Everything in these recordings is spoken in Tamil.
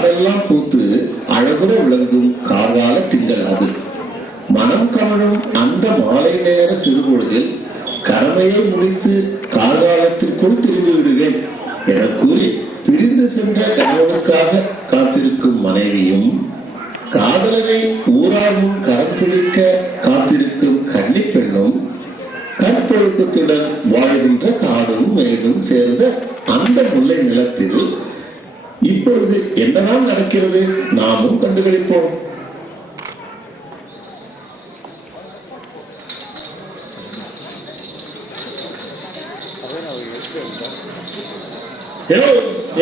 காடெல்லாம் பூத்து அழகுற விளங்கும் கார்கால திங்கள் அது. மனம் கமழும் அந்த மாலை நேர சிறுபொழுதில் கடமையை முடித்து கார்காலத்திற்குள் திரும்பி விடுவேன் என கூறி பிரிந்து சென்ற கணவனுக்காக காத்திருக்கும் மனைவியும், காதலரை ஊராகும் கரம் பிடிக்க காத்திருக்கும் கன்னி பெண்ணும், கற்பொழுக்கத்துடன் வாழ்கின்ற காடும் மேடும் சேர்ந்த அந்த முல்லை நிலத்தில் இப்பொழுது என்னதான் நடக்கிறது? நாமும் கண்டுபிடிப்போம்.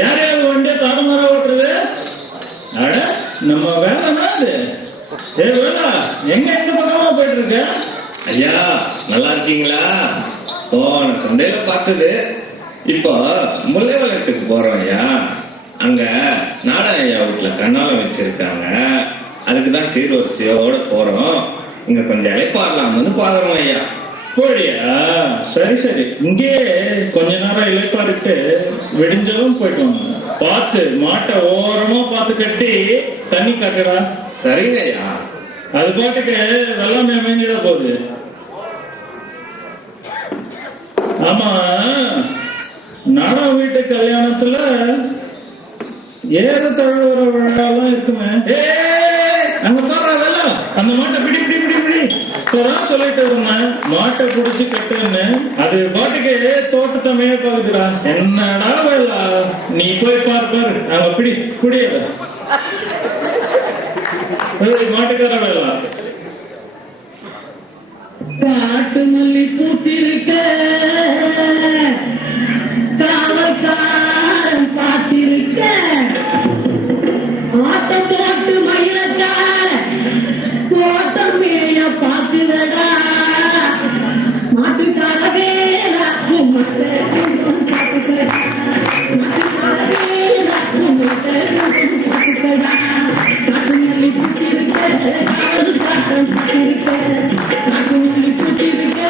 யாரையாவது வண்டியை தாறுமாறா ஓட்டுறது? அட நம்ம வேலைனா அது. வேலா எங்க இந்த பக்கமா போயிட்டு இருக்க? ஐயா நல்லா இருக்கீங்களா? போன சந்தையில பார்த்தது. இப்போ முல்லைவளத்துக்கு போறோம் ஐயா. அங்க நாடக ஐயா வீட்டுல கண்ணாலம் வச்சிருக்காங்க. அதுக்குதான் சீர்வரிசையோட போறோம். இங்க கொஞ்சம் இலைப்பாடலாம்னு பாக்குறோம் ஐயா. போடியா? சரி சரி, இங்கே கொஞ்ச நேரம் இலைப்பாடிட்டு வெடிஞ்சதும் போயிட்டு வாங்க. பார்த்து மாட்டை ஓரமா பார்த்து கட்டி தண்ணி கட்டுறா. சரிங்க ஐயா. அது பாட்டுக்கு வெள்ளாமை அமைஞ்சிட போகுது. ஆமா, நாடா வீட்டு கல்யாணத்துல ஏறு தழுவுற விழாலாம் இருக்குமே. அங்க பாரு, அதெல்லாம் அந்த மாட்டை பிடி பிடி பிடி பிடி இப்பதான் சொல்லிட்டு இருந்தேன், மாட்டை புடிச்சு கட்டுன்னு. அது பாட்டுக்கு தோட்டத்தமையே பாக்குதுடா. என்னடா வேலா, நீ போய் பாரு. அங்க பிடி குடியல மாட்டுக்கார வேலா. காட்டு மல்லி பூத்திருக்க காவல்காரன் பார்த்திருக்க, ஆட்டம் போட்டு மயிலக்கார தோட்டம் மேய பார்த்துடா. மாட்டுக்கார வேலா பார்த்துக்கடா. மாட்டுக்கார வேலா பார்த்துக்கடா. காட்டு மல்லி பூத்திருக்க காவல்காரன் பார்த்திருக்க, காட்டு மல்லி பூத்திருக்க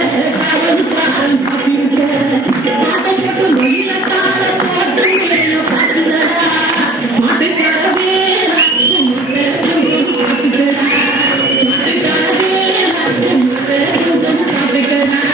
காவல்காரன் பார்த்திருக்க, ஆட்டம் போட்டு மயிலக்கார தோட்டம் மேய பார்த்துடா. மாட்டுக்கார வேலா பார்த்துக்கடா. மாட்டுக்கார வேலா பார்த்துக்கடா.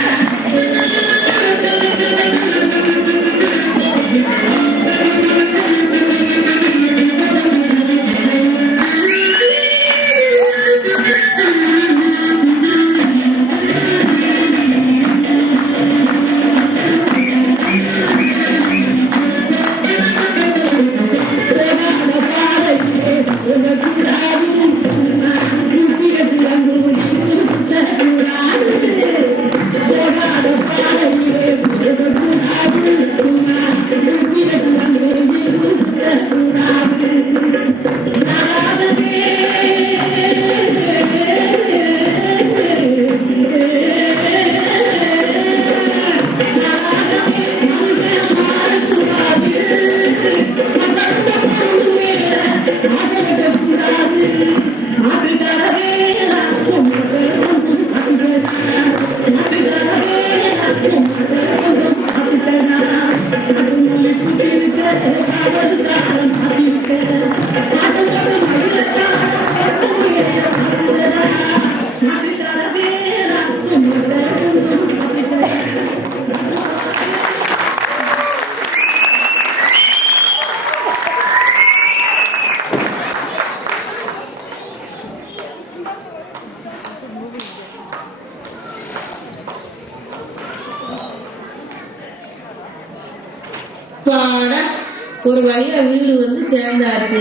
ஒரு வழியா வீடு வந்து சேர்ந்தாச்சு.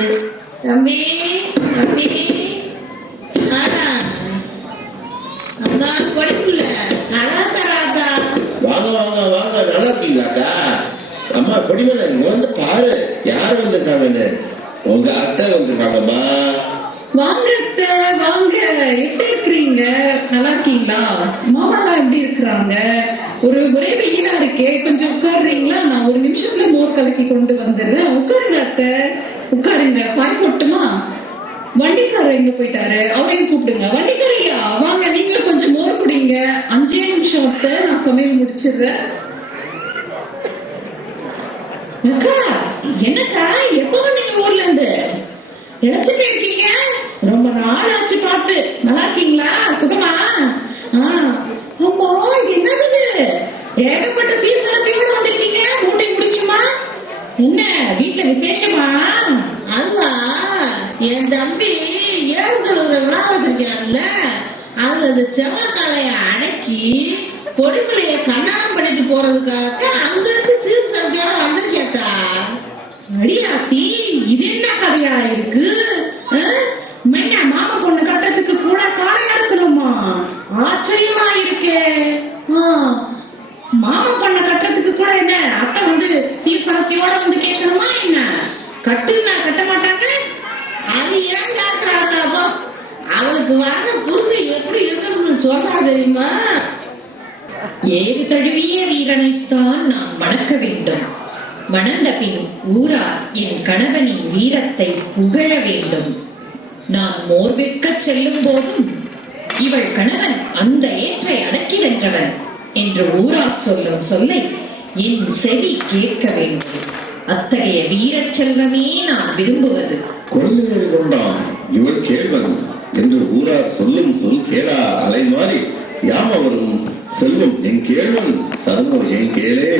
தம்பி தம்பி படிக்கல நல்லா தராதா? வாங்க வாங்க வாங்க, நல்லா இருக்கீங்களாக்கா? அம்மா கொடிமலை, நீங்க வந்து பாரு யார் வந்திருக்காங்கன்னு. உங்க அத்தை வந்திருக்காங்கம்மா. வாங்க அத்தை வாங்க, எப்படி இருக்கிறீங்க? நல்லா இருக்கீங்களா? மாமாலாம் எப்படி இருக்கிறாங்க? ஒரே வெயிலா இருக்கே, கொஞ்சம் உட்காருறீங்களா? நான் ஒரு நிமிஷத்துல மோர் கலக்கி கொண்டு வந்துடுறேன். உட்காருங்க அத்தை, உட்காருங்க. பாய் போட்டுமா? வண்டிக்காரர் எங்க போயிட்டாரு? அவரையும் கூப்பிடுங்க. வண்டிக்காரையா வாங்க, நீங்களும் கொஞ்சம் மோர் குடிங்க. 5 நிமிஷம் அத்தை, நான் சமையல் முடிச்சிடுறேன். அக்கா என்னக்கா, எப்ப வந்தீங்க ஊர்ல இருந்து? விசேஷமா? அல்லா, என் தம்பி ஏழுதலூர் விழா வச்சிருக்கான்ல, அதுல அந்த செவ்வக்காலைய அடக்கி பொடிமலைய கண்ணாடம் பண்ணிட்டு போறதுக்காக அங்க இருந்து சீர் சமைச்சோட வந்திருக்கேத்தா. அடியாத்தி, இது என்ன கதையா இருக்கு? மென்ன மாமா பொண்ணு கட்டுறதுக்கு கூட காலை நடக்கணுமா? ஆச்சரியமா இருக்கே. மாமா பொண்ணு கட்டுறதுக்கு கூட என்ன அத்தை வந்து சீர்சாத்தியோட வந்து கேட்கணுமா என்ன? கட்டுன்னா கட்ட மாட்டாங்க. அது ஏன் காட்டுறாப்போ, அவளுக்கு வர்ற புருஷன் எப்படி இருக்கணும்னு சொல்றா தெரியுமா? ஏறு தழுவிய வீரனைத்தான் நான் மணக்க வேண்டும். மணந்த பின் ஊரார் என் கணவனின் வீரத்தை புகழ வேண்டும். நான் மோர் விற்க செல்லும் போதும் இவள் கணவன் அந்த ஏற்றை அடக்கி வென்றவன் என்று ஊரார் சொல்லும் சொல்லை என் செவி கேட்க வேண்டும். அத்தகைய வீரச் செல்வமே நான் விரும்புவது. கொள்ளையர் கொண்டான் இவள் கேள்வன் என்று ஊரார் சொல்லும் சொல் கேளா அலை மாறி யாம வரும் செல்வம் என் கேள்வன் தருமோ என் கேளே.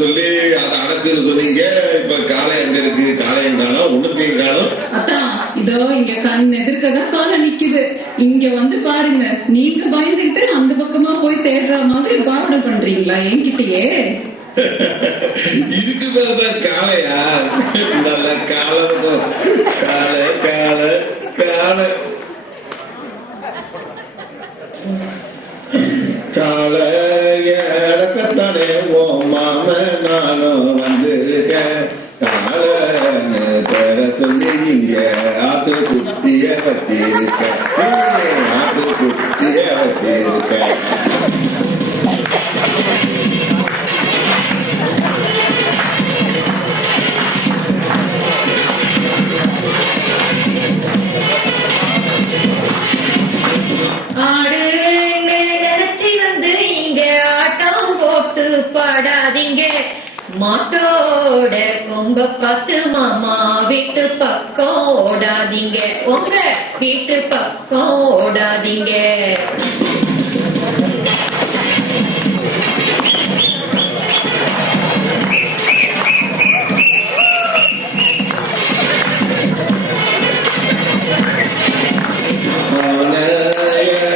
சொல்லி அதை அடக்குன்னு சொன்னீங்க. இப்ப காலை எங்க இருக்கு? காலையும் காலம் ஒண்ணுத்தையும் காலம். அதான் இதோ இங்க கண் எதிர்க்கதான் காலை நிக்குது. இங்க வந்து பாருங்க. நீங்க பயந்துட்டு அந்த பக்கமா போய் தேடுற மாதிரி பாவனை பண்றீங்களா என்கிட்டயே? இதுக்கு மேலதான் காலையா? நல்ல காலம். காலை காலை காலை காலைய அடக்கத்தானே ஓ மாம நானும் வந்திருக்க. காலன்னு பேர சொல்லி இங்க ஆத்து குட்டிய வச்சிருக்க நாட்டு குட்டிய வச்சிருக்க ஆடு நினைச்சி வந்து இங்க ஆட்டம் போட்டு பாடாதீங்க மாட்டோட கொம்ப பார்த்து மாமா வீட்டு பக்கம் ஓடாதீங்க உங்க வீட்டு பக்கம் ஓடாதீங்க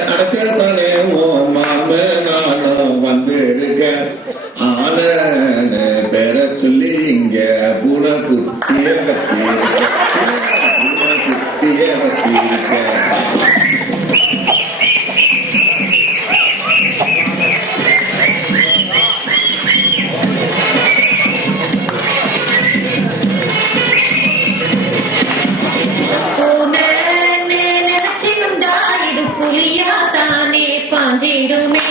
அடக்கத்தானே ஓ மாம நானும் வந்திருக்கேன் ஆன பேர சொல்லி இங்க பூனை குட்டிய வச்சிருக்க பூனை குட்டிய வச்சிருக்க புலியா தானே பாஞ்சிடுமே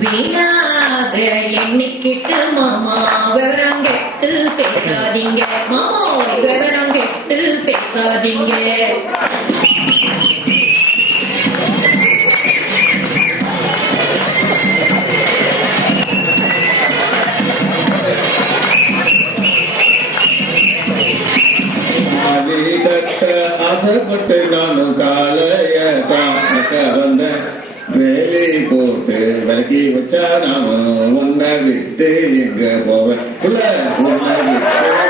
வீணாக எண்ணிக்கிட்டு மாமா விவரம் கெட்டு பேசாதீங்க மாமா விவரம் கெட்டு பேசாதீங்க ஆசைப்பட்டு நானும் காலையத்தான் வந்தேன் வேலி போட்டு விலக்கி வச்சா நானும் உன்னை விட்டு எங்க போவேன் உன்னை விட்டு